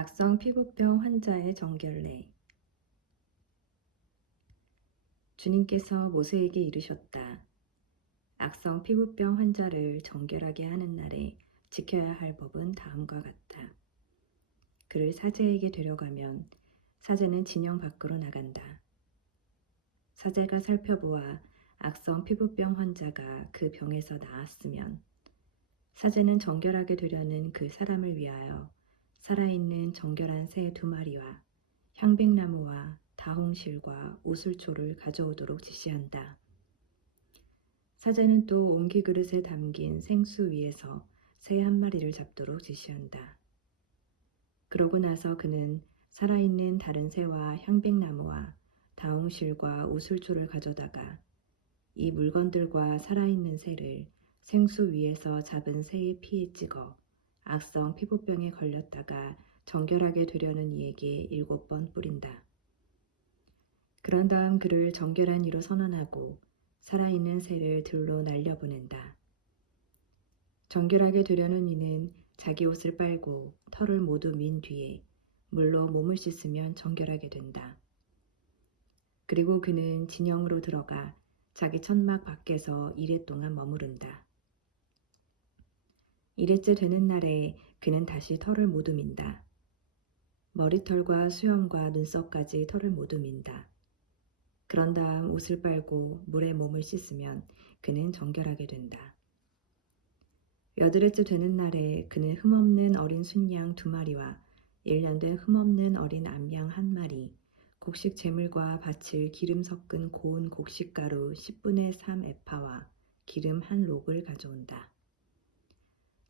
악성 피부병 환자의 정결례. 주님께서 모세에게 이르셨다. 악성 피부병 환자를 정결하게 하는 날에 지켜야 할 법은 다음과 같다. 그를 사제에게 데려가면 사제는 진영 밖으로 나간다. 사제가 살펴보아 악성 피부병 환자가 그 병에서 나았으면 사제는 정결하게 되려는 그 사람을 위하여 살아있는 정결한 새 2마리와 향백나무와 다홍실과 우슬초를 가져오도록 지시한다. 사제는 또 옹기 그릇에 담긴 생수 위에서 새 1마리를 잡도록 지시한다. 그러고 나서 그는 살아있는 다른 새와 향백나무와 다홍실과 우슬초를 가져다가 이 물건들과 살아있는 새를 생수 위에서 잡은 새의 피에 찍어 악성 피부병에 걸렸다가 정결하게 되려는 이에게 7번 뿌린다. 그런 다음 그를 정결한 이로 선언하고 살아있는 새를 들로 날려보낸다. 정결하게 되려는 이는 자기 옷을 빨고 털을 모두 민 뒤에 물로 몸을 씻으면 정결하게 된다. 그리고 그는 진영으로 들어가 자기 천막 밖에서 이레 동안 머무른다. 이레째 되는 날에 그는 다시 털을 모두 민다. 머리털과 수염과 눈썹까지 털을 모두 민다. 그런 다음 옷을 빨고 물에 몸을 씻으면 그는 정결하게 된다. 8일째 되는 날에 그는 흠없는 어린 순양 2마리와 1년 된 흠없는 어린 암양 1마리, 곡식 제물과 바칠 기름 섞은 고운 곡식가루 10분의 3 에파와 기름 1록을 가져온다.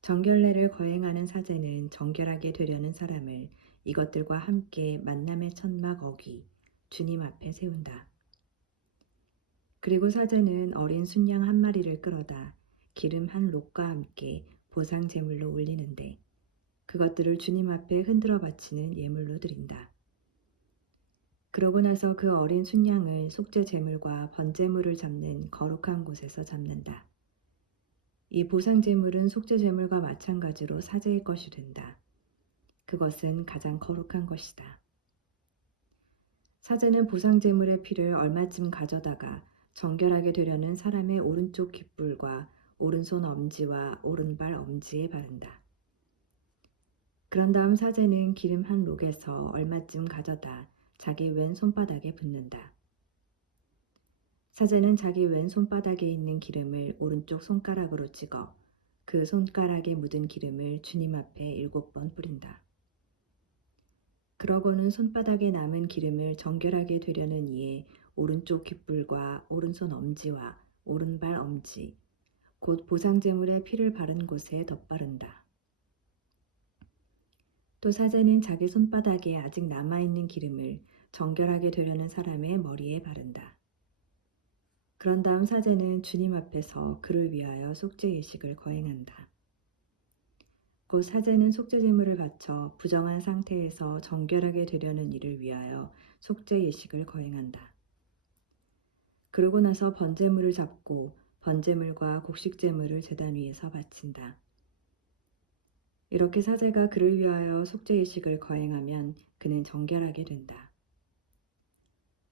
정결례를 거행하는 사제는 정결하게 되려는 사람을 이것들과 함께 만남의 천막 어귀, 주님 앞에 세운다. 그리고 사제는 어린 순양 1마리를 끌어다 기름 1록과 함께 보상 제물로 올리는데 그것들을 주님 앞에 흔들어 바치는 예물로 드린다. 그러고 나서 그 어린 순양을 속죄 제물과 번제물을 잡는 거룩한 곳에서 잡는다. 이 보상 제물은 속죄 제물과 마찬가지로 사제의 것이 된다. 그것은 가장 거룩한 것이다. 사제는 보상 제물의 피를 얼마쯤 가져다가 정결하게 되려는 사람의 오른쪽 귓불과 오른손 엄지와 오른발 엄지에 바른다. 그런 다음 사제는 기름 1록에서 얼마쯤 가져다 자기 왼 손바닥에 붓는다. 사제는 자기 왼 손바닥에 있는 기름을 오른쪽 손가락으로 찍어 그 손가락에 묻은 기름을 주님 앞에 7번 뿌린다. 그러고는 손바닥에 남은 기름을 정결하게 되려는 이의 오른쪽 귓불과 오른손 엄지와 오른발 엄지, 곧 보상제물의 피를 바른 곳에 덧바른다. 또 사제는 자기 손바닥에 아직 남아있는 기름을 정결하게 되려는 사람의 머리에 바른다. 그런 다음 사제는 주님 앞에서 그를 위하여 속죄 예식을 거행한다. 곧 사제는 속죄 제물을 바쳐 부정한 상태에서 정결하게 되려는 이를 위하여 속죄 예식을 거행한다. 그러고 나서 번제물을 잡고 번제물과 곡식 제물을 제단 위에서 바친다. 이렇게 사제가 그를 위하여 속죄 예식을 거행하면 그는 정결하게 된다.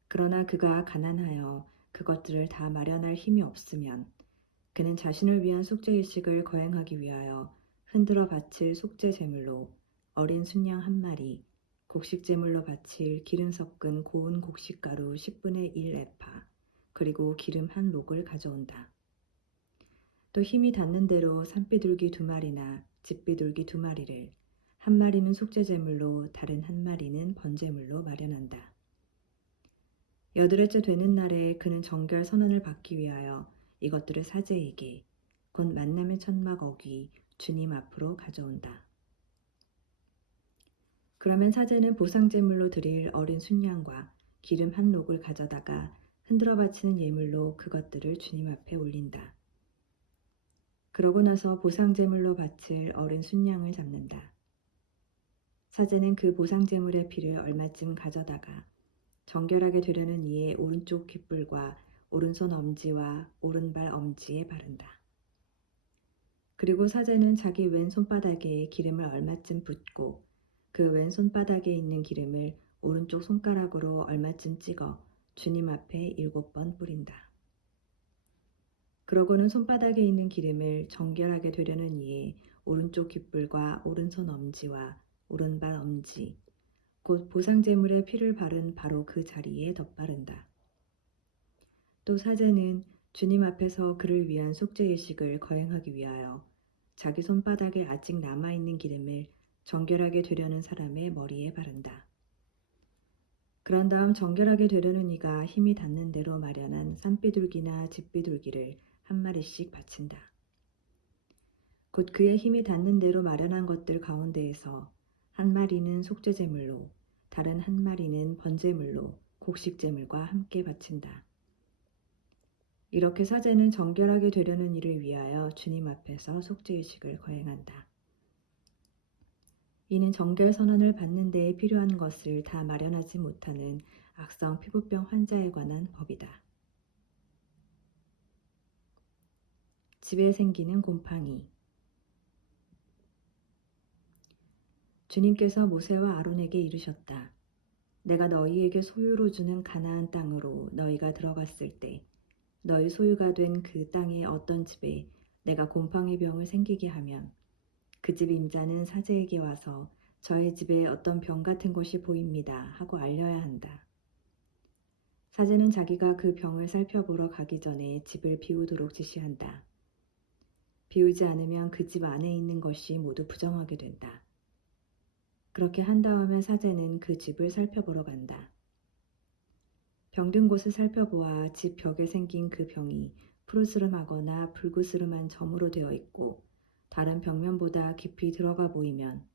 그러나 그가 가난하여 그것들을 다 마련할 힘이 없으면 그는 자신을 위한 속죄 예식을 거행하기 위하여 흔들어 바칠 속죄 제물로 어린 순양 1마리, 곡식 제물로 바칠 기름 섞은 고운 곡식가루 10분의 1 에파, 그리고 기름 1록을 가져온다. 또 힘이 닿는 대로 산비둘기 2마리나 집비둘기 2마리를 1마리는 속죄 제물로 다른 1마리는 번제물로 마련한다. 8일째 되는 날에 그는 정결 선언을 받기 위하여 이것들을 사제에게 곧 만남의 천막 어귀 주님 앞으로 가져온다. 그러면 사제는 보상제물로 드릴 어린 순양과 기름 1록을 가져다가 흔들어 바치는 예물로 그것들을 주님 앞에 올린다. 그러고 나서 보상제물로 바칠 어린 순양을 잡는다. 사제는 그 보상제물의 피를 얼마쯤 가져다가 정결하게 되려는 이의 오른쪽 귓불과 오른손 엄지와 오른발 엄지에 바른다. 그리고 사제는 자기 왼 손바닥에 기름을 얼마쯤 붓고 그 왼손바닥에 있는 기름을 오른쪽 손가락으로 얼마쯤 찍어 주님 앞에 7번 뿌린다. 그러고는 손바닥에 있는 기름을 정결하게 되려는 이에 오른쪽 귓불과 오른손 엄지와 오른발 엄지, 곧 보상제물의 피를 바른 바로 그 자리에 덧바른다. 또 사제는 주님 앞에서 그를 위한 속죄의식을 거행하기 위하여 자기 손바닥에 아직 남아있는 기름을 정결하게 되려는 사람의 머리에 바른다. 그런 다음 정결하게 되려는 이가 힘이 닿는 대로 마련한 산비둘기나 집비둘기를 한 마리씩 바친다. 곧 그의 힘이 닿는 대로 마련한 것들 가운데에서 한 마리는 속죄제물로, 다른 한 마리는 번제물로 곡식제물과 함께 바친다. 이렇게 사제는 정결하게 되려는 이를 위하여 주님 앞에서 속죄의식을 거행한다. 이는 정결 선언을 받는 데에 필요한 것을 다 마련하지 못하는 악성 피부병 환자에 관한 법이다. 집에 생기는 곰팡이. 주님께서 모세와 아론에게 이르셨다. 내가 너희에게 소유로 주는 가나안 땅으로 너희가 들어갔을 때 너희 소유가 된 그 땅의 어떤 집에 내가 곰팡이 병을 생기게 하면 그 집 임자는 사제에게 와서 저의 집에 어떤 병 같은 것이 보입니다 하고 알려야 한다. 사제는 자기가 그 병을 살펴보러 가기 전에 집을 비우도록 지시한다. 비우지 않으면 그 집 안에 있는 것이 모두 부정하게 된다. 그렇게 한 다음에 사제는 그 집을 살펴보러 간다. 병든 곳을 살펴보아 집 벽에 생긴 그 병이 푸르스름하거나 불그스름한 점으로 되어 있고 다른 벽면보다 깊이 들어가 보이면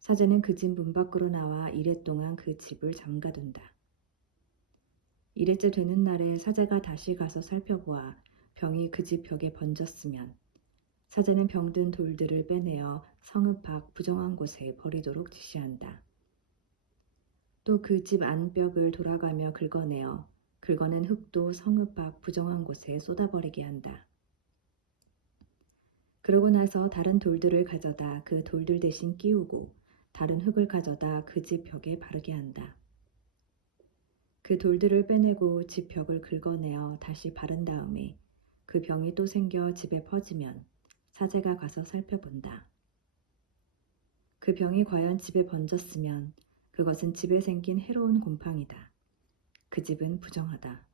사제는 그 집 문 밖으로 나와 이레 동안 그 집을 잠가둔다. 이레째 되는 날에 사제가 다시 가서 살펴보아 병이 그 집 벽에 번졌으면 사제는 병든 돌들을 빼내어 성읍 밖 부정한 곳에 버리도록 지시한다. 또 그 집 안벽을 돌아가며 긁어내어 긁어낸 흙도 성읍 밖 부정한 곳에 쏟아버리게 한다. 그러고 나서 다른 돌들을 가져다 그 돌들 대신 끼우고 다른 흙을 가져다 그 집 벽에 바르게 한다. 그 돌들을 빼내고 집 벽을 긁어내어 다시 바른 다음에 그 병이 또 생겨 집에 퍼지면 사제가 가서 살펴본다. 그 병이 과연 집에 번졌으면 그것은 집에 생긴 해로운 곰팡이다. 그 집은 부정하다.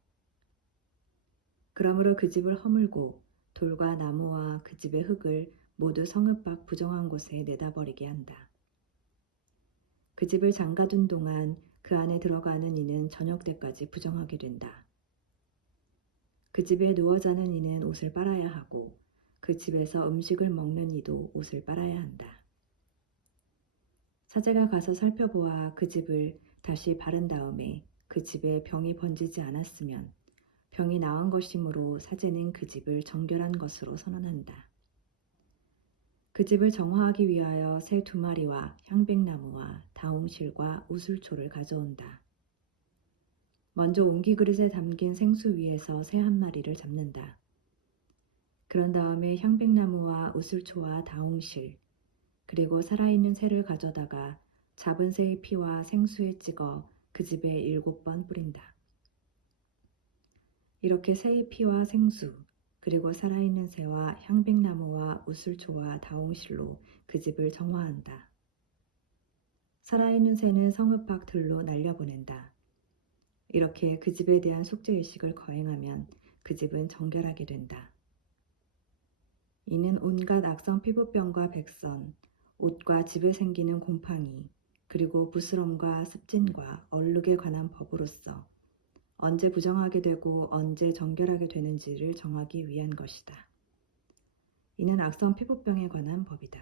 그러므로 그 집을 허물고 돌과 나무와 그 집의 흙을 모두 성읍 밖 부정한 곳에 내다버리게 한다. 그 집을 잠가둔 동안 그 안에 들어가는 이는 저녁 때까지 부정하게 된다. 그 집에 누워 자는 이는 옷을 빨아야 하고 그 집에서 음식을 먹는 이도 옷을 빨아야 한다. 사제가 가서 살펴보아 그 집을 다시 바른 다음에 그 집에 병이 번지지 않았으면 병이 나은 것이므로 사제는 그 집을 정결한 것으로 선언한다. 그 집을 정화하기 위하여 새 2마리와 향백나무와 다홍실과 우슬초를 가져온다. 먼저 옹기 그릇에 담긴 생수 위에서 새 1마리를 잡는다. 그런 다음에 향백나무와 우슬초와 다홍실 그리고 살아있는 새를 가져다가 잡은 새의 피와 생수에 찍어 그 집에 7번 뿌린다. 이렇게 새의 피와 생수 그리고 살아있는 새와 향백나무와 우슬초와 다홍실로 그 집을 정화한다. 살아있는 새는 성읍 밖 들로 날려보낸다. 이렇게 그 집에 대한 속죄의식을 거행하면 그 집은 정결하게 된다. 이는 온갖 악성 피부병과 백선, 옷과 집에 생기는 곰팡이, 그리고 부스럼과 습진과 얼룩에 관한 법으로서 언제 부정하게 되고 언제 정결하게 되는지를 정하기 위한 것이다. 이는 악성 피부병에 관한 법이다.